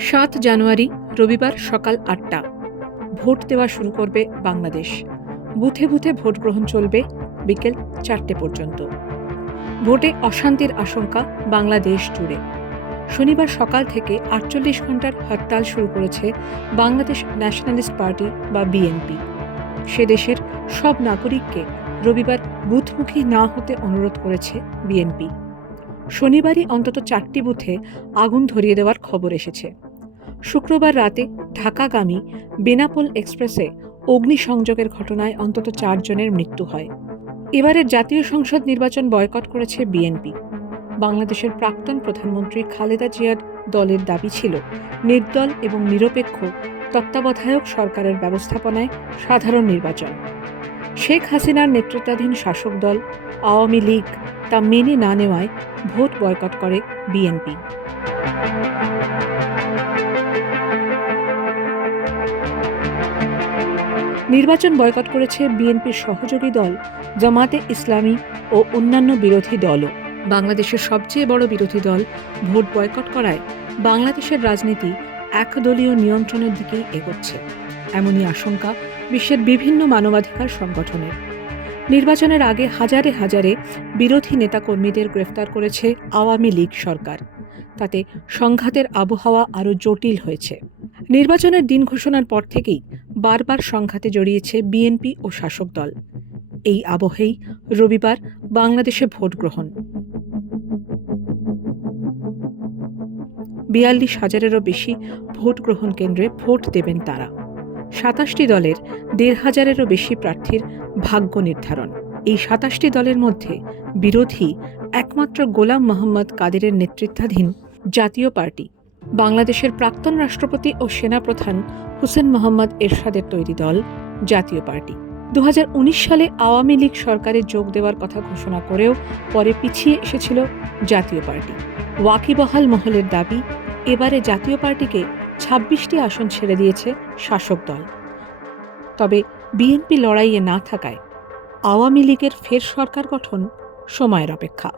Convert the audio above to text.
সাত জানুয়ারি, রবিবার সকাল আটটা। ভোট দেওয়া শুরু করবে বাংলাদেশ। বুথে বুথে ভোট গ্রহণ চলবে বিকেল চারটে পর্যন্ত। ভোটে অশান্তির আশঙ্কা বাংলাদেশ জুড়ে। শনিবার সকাল থেকে আটচল্লিশ ঘণ্টার হরতাল শুরু করেছে বাংলাদেশ ন্যাশনালিস্ট পার্টি বা বিএনপি। সে দেশের সব নাগরিককে রবিবার বুথমুখী না হতে অনুরোধ করেছে বিএনপি। শনিবারই অন্তত চারটি বুথে আগুন ধরিয়ে দেওয়ার খবর এসেছে। শুক্রবার রাতে ঢাকাগামী বেনাপোল এক্সপ্রেসে অগ্নিসংযোগের ঘটনায় অন্তত চারজনের মৃত্যু হয়। এবারের জাতীয় সংসদ নির্বাচন বয়কট করেছে বিএনপি। বাংলাদেশের প্রাক্তন প্রধানমন্ত্রী খালেদা জিয়ার দলের দাবি ছিল, নির্দল এবং নিরপেক্ষ তত্ত্বাবধায়ক সরকারের ব্যবস্থাপনায় সাধারণ নির্বাচন। শেখ হাসিনার নেতৃত্বাধীন শাসক দল আওয়ামী লীগ তা মেনে না নেওয়ায় ভোট বয়কট করে বিএনপি। নির্বাচন বয়কট করেছে বিএনপির সহযোগী দল, জামাতে ইসলামী ও অন্যান্য বিরোধী দলও। বাংলাদেশের সবচেয়ে বড় বিরোধী দল ভোট বয়কট করায় বাংলাদেশের রাজনীতি একদলীয় নিয়ন্ত্রণের দিকেই এগোচ্ছে। এমনই আশঙ্কা বিশ্বের বিভিন্ন মানবাধিকার সংগঠনের। নির্বাচনের আগে হাজারে হাজারে বিরোধী নেতাকর্মীদের গ্রেফতার করেছে আওয়ামী লীগ সরকার। তাতে সংঘাতের আবহাওয়া আরও জটিল হয়েছে। নির্বাচনের দিন ঘোষণার পর থেকেই বারবার সংঘাতে জড়িয়েছে বিএনপি ও শাসক দল। এই আবহেই রবিবার বাংলাদেশে ভোট গ্রহণ। বিয়াল্লিশ হাজারেরও বেশি ভোট গ্রহণ কেন্দ্রে ভোট দেবেন তারা। সাতাশটি দলের দেড় হাজারেরও বেশি প্রার্থীর ভাগ্য নির্ধারণ। এই সাতাশটি দলের মধ্যে বিরোধী একমাত্র গোলাম মোহাম্মদ কাদেরের নেতৃত্বাধীন জাতীয় পার্টি, বাংলাদেশের প্রাক্তন রাষ্ট্রপতি ও সেনাপ্রধান হুসেন মোহাম্মদ এরশাদের তৈরি দল, জাতীয় পার্টি। দু হাজার উনিশ সালে আওয়ামী লীগ সরকারে যোগ দেওয়ার কথা ঘোষণা করেও পরে পিছিয়ে এসেছিল জাতীয় পার্টি। ওয়াকিবহাল মহলের দাবি, এবারে জাতীয় পার্টিকে ছাব্বিশটি আসন ছেড়ে দিয়েছে শাসক দল। তবে বিএনপি লড়াইয়ে না থাকায় আওয়ামী লীগের ফের সরকার গঠন সময়ের অপেক্ষা।